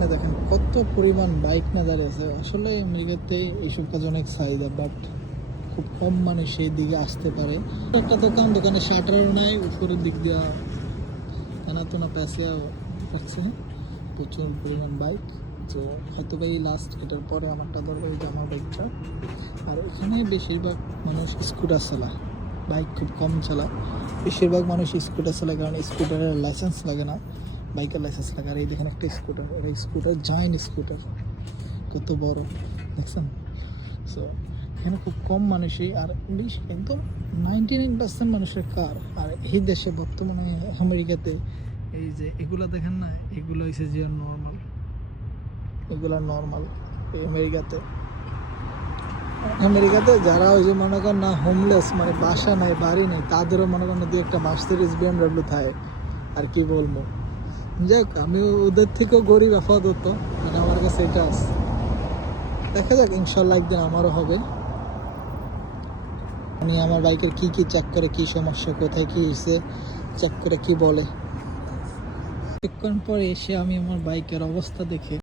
এখানে দেখেন কত পরিমাণ বাইক না দাঁড়িয়ে আছে। আসলে আমেরিকাতে এইসব কাজ অনেক চাহিদা, বাট খুব কম মানুষ সেই দিকে আসতে পারে। একটা দোকানে শাটারও নাই, উপরের দিক দিয়া টানা তোনা প্যাসিয়া রাখছে, প্রচুর পরিমাণ বাইক। তো হয়তো বা এই লাস্ট, এটার পরে আমারটা দরকার, এই যে আমার বাইকটা। আর এখানে বেশিরভাগ মানুষ স্কুটার চালায়, বাইক খুব কম চালায়। বেশিরভাগ মানুষ স্কুটার চালায়, কারণ স্কুটারের লাইসেন্স লাগে না, বাইকের লাইসেন্স লাগে। আর এই দেখেন একটা স্কুটার, এটা স্কুটার, জায়েন্ট স্কুটার, কত বড় দেখছেন। সো এখানে খুব কম মানুষই, আর বেশ একদম 99% মানুষের কার। আর এই দেশে বর্তমানে আমেরিকাতে এই যে এগুলা দেখেন না, এগুলো হচ্ছে যে নর্মাল, এগুলা নর্মাল এই আমেরিকাতে যারা ওই যে মনে করেন না হোমলেস, মানে বাসা নাই বাড়ি নেই, তাদেরও মনে করেন দিয়ে একটা মার্সিডিজ BMW থাকে। আর কি বলবো, যাক আমি ওদের থেকেও গরিব আপাতত, মানে আমার কাছে এটা আছে। দেখা যাক, ইনশাল্লাহ একদিন আমারও হবে। আমি আমার বাইকের কি কি চেক করে, কি সমস্যা, কোথায় কি হয়েছে চেক করে কি বলে। কিছুক্ষণ পরে এসে আমি আমার বাইকের অবস্থা দেখে